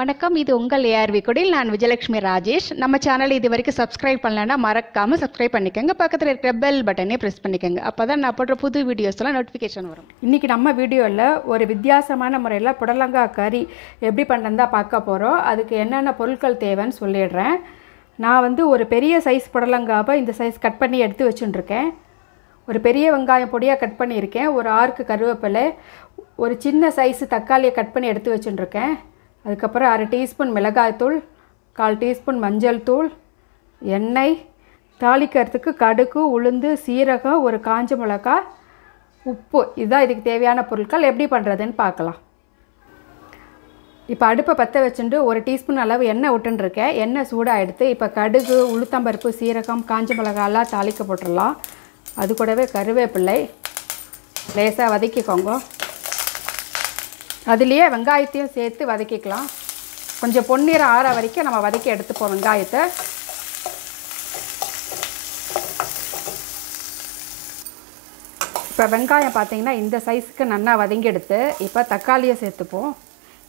வணக்கம். இது உங்கள் ஏஆர்வி குடில். நான் விஜயலட்சுமி ராஜேஷ். நம்ம சேனல் இது வரைக்கும் சப்ஸ்கிரைப் பண்ணலன்னா மறக்காமல் சப்ஸ்கிரைப் பண்ணிக்கோங்க. பக்கத்தில் இருக்கிற பெல் பட்டனே ப்ரெஸ் பண்ணிக்கோங்க. அப்போ தான் நான் போடுற புது வீடியோஸ்லாம் நோட்டிஃபிகேஷன் வரும். இன்றைக்கி நம்ம வீடியோவில் ஒரு வித்தியாசமான முறையில் புடலங்காய் கறி எப்படி பண்ணுறதா பார்க்க போகிறோம். அதுக்கு என்னென்ன பொருட்கள் தேவைன்னு சொல்லிடுறேன். நான் ஒரு பெரிய சைஸ் புடலங்காவை இந்த சைஸ் கட் பண்ணி எடுத்து வச்சுட்டுருக்கேன். ஒரு பெரிய வெங்காயம் பொடியாக கட் பண்ணியிருக்கேன். ஒரு 6 கருவேப்பிலை, ஒரு சின்ன சைஸு தக்காளியை கட் பண்ணி எடுத்து வச்சுட்டுருக்கேன். அதுக்கப்புறம் 1/2 டீஸ்பூன் மிளகாய்த்தூள், 1/4 டீஸ்பூன் மஞ்சள் தூள், எண்ணெய், தாளிக்கிறதுக்கு கடுகு, உளுந்து, சீரகம், ஒரு காஞ்ச மிளகாய், உப்பு. இதுதான் இதுக்கு தேவையான பொருட்கள். எப்படி பண்ணுறதுன்னு பார்க்கலாம். இப்போ அடுப்பை பற்ற வச்சுட்டு 1 டீஸ்பூன் அளவு எண்ணெய் விட்டுருக்கேன். எண்ணெய் சூடாக எடுத்து இப்போ கடுகு, உளுத்தம்பருப்பு, சீரகம், காஞ்ச மிளகாயெல்லாம் தாளிக்க போட்டுடலாம். அது கூடவே கருவேப்பிள்ளை லேசாக வதக்கிக்கோங்க. அதுலேயே வெங்காயத்தையும் சேர்த்து வதக்கிக்கலாம். கொஞ்சம் பொன்னிறம் ஆற வரைக்கும் நம்ம வதக்கி எடுத்துப்போம் வெங்காயத்தை. இப்போ வெங்காயம் பார்த்திங்கன்னா இந்த சைஸுக்கு நல்லா வதங்கி எடுத்து இப்போ தக்காளியை சேர்த்துப்போம்.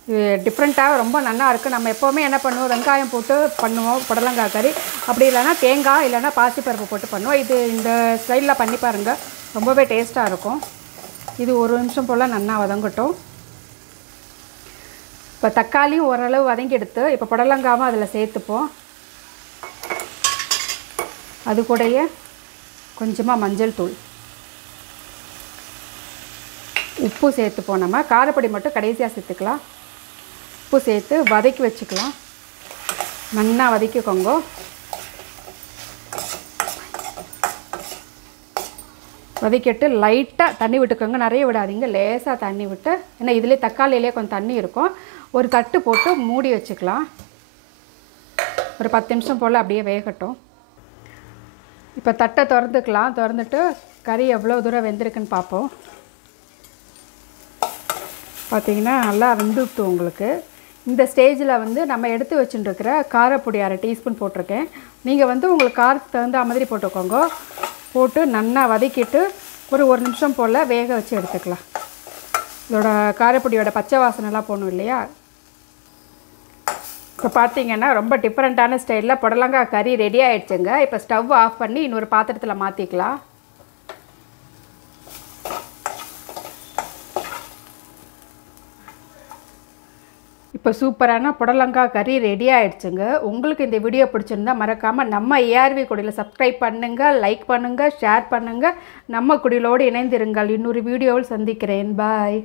இது டிஃப்ரெண்ட்டாக ரொம்ப நல்லா இருக்குது. நம்ம எப்போவுமே என்ன பண்ணுவோம், வெங்காயம் போட்டு பண்ணுவோம் புடலங்காய் கறி. அப்படி இல்லைன்னா தேங்காய் இல்லைன்னா பாசிப்பருப்பு போட்டு பண்ணுவோம். இது இந்த ஸ்டைலில் பண்ணி பாருங்கள், ரொம்பவே டேஸ்ட்டாக இருக்கும். இது 1 நிமிஷம் போல் நல்லா வதங்கட்டும். இப்போ தக்காளியும் ஓரளவு வதங்கி எடுத்து இப்போ புடலங்காவும் அதில் சேர்த்துப்போம். அது கூடயே கொஞ்சமாக மஞ்சள் தூள், உப்பு சேர்த்துப்போம். நம்ம காரப்பொடி மட்டும் கடைசியாக சேர்த்துக்கலாம். உப்பு சேர்த்து வதக்கி வச்சுக்கலாம். நல்லா வதக்கிக்கோங்க. வதக்கிட்டு லைட்டாக தண்ணி விட்டுக்கோங்க, நிறைய விடாதீங்க, லேசாக தண்ணி விட்டு. ஏன்னா இதிலே தக்காளியிலே கொஞ்சம் தண்ணி இருக்கும். ஒரு தட்டு போட்டு மூடி வச்சுக்கலாம். ஒரு 10 நிமிஷம் போல் அப்படியே வேகட்டும். இப்போ தட்டை திறந்துக்கலாம். திறந்துட்டு கறி எவ்வளோ தூரம் வெந்திருக்குன்னு பார்ப்போம். பார்த்திங்கன்னா நல்லா வெந்துவிட்டு உங்களுக்கு. இந்த ஸ்டேஜில் நம்ம எடுத்து வச்சுட்டுருக்கிற காரப்பொடி 1/2 டீஸ்பூன் போட்டிருக்கேன். நீங்கள் உங்களுக்கு காரத்துக்கு தகுந்த மாதிரி போட்டுக்கோங்க. போட்டு நல்லா வதக்கிட்டு ஒரு 1 நிமிஷம் போல் வேக வச்சு எடுத்துக்கலாம். இதோட காரப்பொடியோட பச்சை வாசனைலாம் போகணும் இல்லையா. இப்போ பார்த்திங்கன்னா ரொம்ப டிஃப்ரெண்ட்டான ஸ்டைலில் புடலங்காய் கறி ரெடி ஆகிடுச்சுங்க. இப்போ ஸ்டவ் ஆஃப் பண்ணி இன்னொரு பாத்திரத்தில் மாற்றிக்கலாம். இப்போ சூப்பரான புடலங்காய் கறி ரெடி ஆகிடுச்சுங்க. உங்களுக்கு இந்த வீடியோ பிடிச்சிருந்தா மறக்காமல் நம்ம ஏஆர்வி குடியில் சப்ஸ்கிரைப் பண்ணுங்கள், லைக் பண்ணுங்கள், ஷேர் பண்ணுங்கள். நம்ம குடிலோடு இணைந்திருங்கள். இன்னொரு வீடியோவில் சந்திக்கிறேன். பாய்.